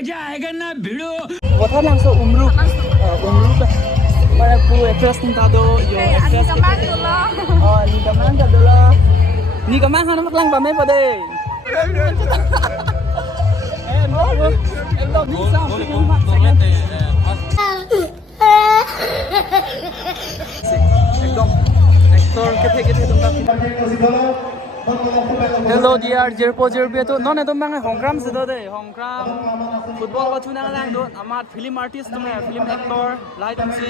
मजा आएगा ना भिड़ो Water langsung umruk pada pu actress minta do yo actress oh ni kamang ka dulu ni kamang kan mak lang ba me pade no lo bisa एकदम actor Cathay तुमका Hello dear jerpo to none to mang hongkram se do de hongkram football ba chuna lang do amat film artist me film actor light si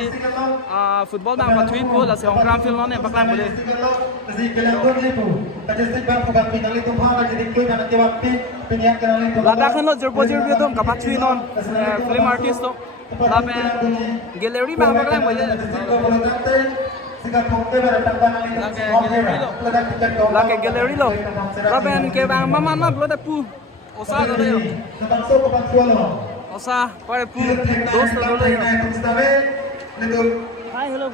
football bang ba thui ko la se hongkram film none baklang bole lada khan lo jerpo to ka ba thui non film artist to la be gallery bang baklang bole Lake gallery lo. Raben ke bang mama na lo da pu. Osa do le. Osa pare pu dost do le. Hi hello.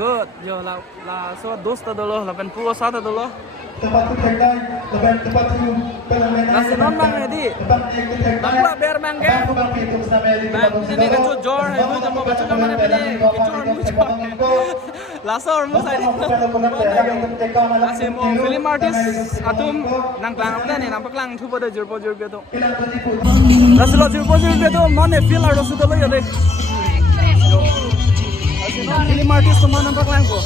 Good. Yo la so dost do lo la ben pu osa do lo. Nasi non bang ready. Bangla ber bang ke. Bang ini kan jo jor hai mu jamo bachu ka mane pele kichor mu Lasor mu sai Nasi mo film artist atum nang klang apna ne nampak lang thu pada jurpo to Nasi lo jurpo to mane film artist to lo ya de Nasi no film artist to mane nampak lang ko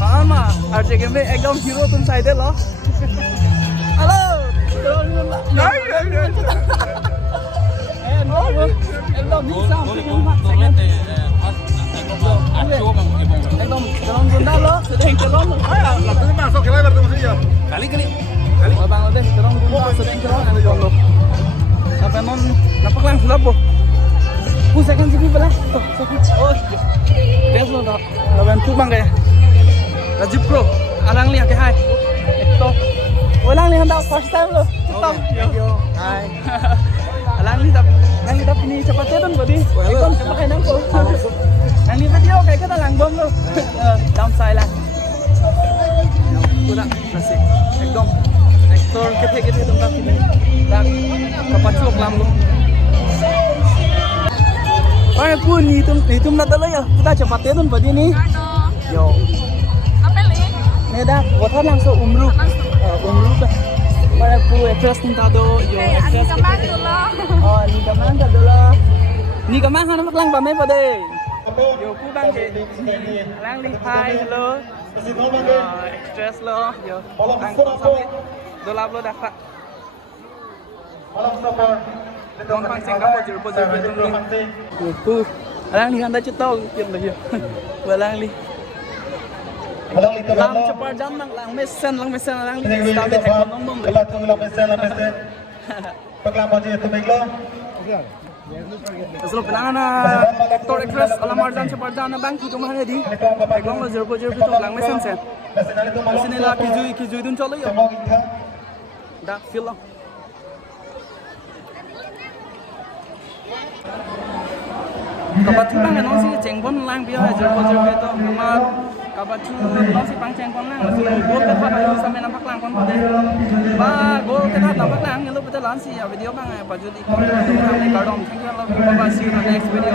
Sama RJ game ekdom hero tum sai de lo Halo Nai no ekdom bisa Ekdom jalan Sunda lo, sedang jalan lo. Lalu masuk ke lebar tuh ya. Kali. Oh Bangladesh jalan Sunda sedang jalan ada jalan lo. Apa non nampak lang sulap po. Second segi pala. Oh. Best lo dah. Lawan tu bang kaya. Rajib Pro, alang li ke hai. Ekto. Alang li hendak first time lo. Stop. Yo. Hai. Alang li tap ini cepat ya don bodi. Ekdom cepat kaya nang ko. Yang ni video kayak kita langbom lo, downside lah. Kurang nasi, ekdom, ektor kita tempat ini, dan kapacu kelam lo. Orang pun itu nak terlalu ya, kita cepatnya tuh begini. Yo. Apa lagi? Ni dah, water langsung umruk. Orang pun actress minta do, yo actress. Oh, ni kamang ka dulu. Ni kamang kan mak lang ba me pade. Yo ku bang ke lang li hi hello express lo yo bang ko sampai dolap lo dah pak dong bang sing kamu jerpo ku lang li handa cetol yang dah yo balang li lang cepat jam lang mesen lang li sampai tek nong Paglang mo dito biglo. Asal penangan aktor actress alamar dan cepat jana bang tu mana di ekdom lo jerpo tu lang mesen sen sini lah kijui dun cholo yo dah feel lo kapacu bang non si cengpon lang biar jerpo tu cuma kapacu non si bang cengpon lang si gol ke apa baru sampai nampak lang pon pada gol ke nampak lang lo betul lan si video bang baju di kardom thank you love bye see you in the next video